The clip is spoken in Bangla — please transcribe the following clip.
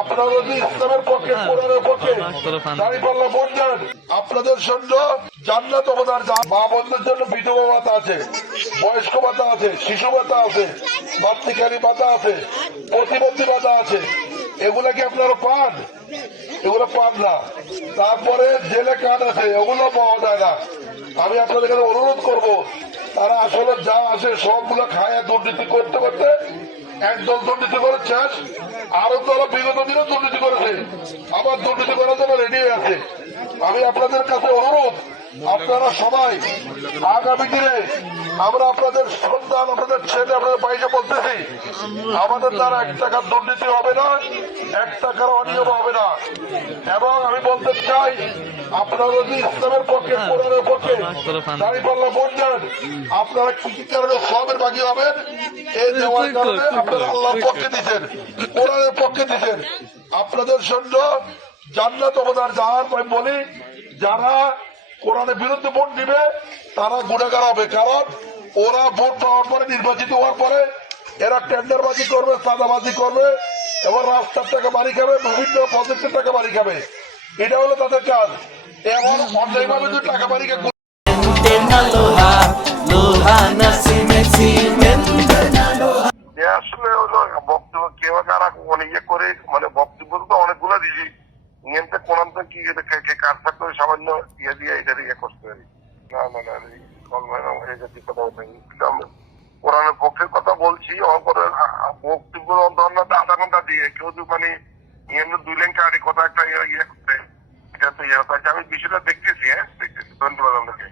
আপনারা যদি ইসলামের পক্ষে কোরআনের পক্ষে দাঁড়িপাল্লা ভোট দেন, আপনাদের জন্য জান্নাত অবদান। মা বোনদের জন্য বিধবা ভাতা আছে, বয়স্ক ভাতা আছে, শিশু ভাতা আছে, মাতৃকালী ভাতা আছে, প্রতিবন্ধী ভাতা আছে। এগুলা কি আপনারা পান? এগুলো পান না। তারপরে জেলে কার্ড আছে, এগুলো পাওয়া যায় না। আমি আপনাদের কাছে অনুরোধ করব, তারা আসলে যা আসে সবগুলো খায় দুর্নীতি করতে করতে একদল দুর্নীতি করে শেষ, আরো তারা বিগত দিনে দুর্নীতি করেছে, আবার দুর্নীতি করার জন্য রেডি হয়ে আছে। আমি আপনাদের কাছে অনুরোধ, আপনারা সবাই আগামী দিনে আমরা আপনাদের সন্তান, আপনাদের ছেলে, আপনাদের বাইরে বলতেছি, আমাদের দ্বারা 1 টাকার দুর্নীতি হবে না, 1 টাকার অনিয়ম হবে না। এবং আমি বলতে চাই, আপনারা যদি ইসলামের পক্ষে কোরআনের পক্ষে দাঁড়িপাল্লা ভোট দেন, আপনারা কি কি কারণে সবের বাকি হবেন, এই দেওয়ার কারণে আপনারা আল্লাহর পক্ষে দিচ্ছেন, কোরআনের পক্ষে দিচ্ছেন। আপনাদের জন্য জান্নাত অবদান। যার আমি বলি, যারা কোরআনের বিরুদ্ধে ভোট দিবে তারা গুণাগার হবে, কারণ ওরা ভোট পাওয়ার পরে, নির্বাচিত হওয়ার পরে এরা টেন্ডারবাজি করবে, চাঁদাবাজি করবে এবং রাস্তার টাকা বাড়ি খাবে, বিভিন্ন প্রজেক্টের টাকা বাড়ি খাবে। এটা হলো তাদের কাজ। এমন অন্যায়ভাবে যদি টাকা বাড়ি খাবে, আসলে হলো বক্তব্য কেউ কারা ইয়ে করে, মানে বক্তব্য তো অনেকগুলো দিছি, নিয়মটা কোরআন কি কাজ থাকলে সামান্য ইয়ে দিয়ে এটা ইয়ে করতে পারি। না না না, কোরআনের পক্ষের কথা বলছি। বক্তব্য আধা ঘন্টা দিয়ে কেউ মানে 2 লাইন কারি কথা একটা ইয়ে করতে, এটা তো ইয়ে। আমি বিষয়টা দেখতেছি। হ্যাঁ, দেখতেছি। ধন্যবাদ আপনাকে।